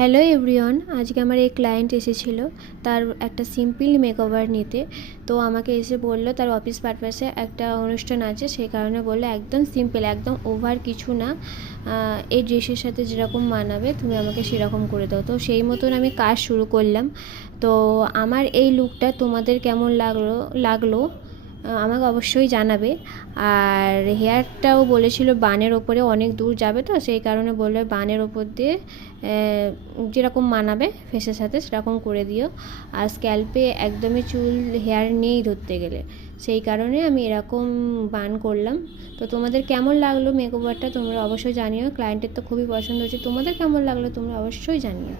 Hello everyone, আজকে আমার এই ক্লায়েন্ট এসেছিলো তার একটা সিম্পল মেকওভার নিতে। তো আমাকে এসে বললো তার অফিস পারপাসে একটা অনুষ্ঠান আছে, সেই কারণে বললো একদম সিম্পল, একদম ওভার কিছু না, এই ড্রেসের সাথে যেরকম মানাবে তুমি আমাকে সেরকম করে দাও। তো সেই মতন আমি কাজ শুরু করলাম। তো আমার এই লুকটা তোমাদের কেমন লাগলো আমাকে অবশ্যই জানাবে। আর হেয়ারটাও বলেছিল বানের ওপরে অনেক দূর যাবে, তো সেই কারণে বললো বানের ওপর দিয়ে যেরকম মানাবে ফেসের সাথে সেরকম করে দিও। আর স্ক্যাল্পে একদমই চুল হেয়ার নেই ধরতে গেলে, সেই কারণে আমি এরকম বান করলাম। তো তোমাদের কেমন লাগলো মেকওভারটা তোমরা অবশ্যই জানিও। ক্লায়েন্টের তো খুবই পছন্দ হয়েছে, তোমাদের কেমন লাগলো তোমরা অবশ্যই জানিও।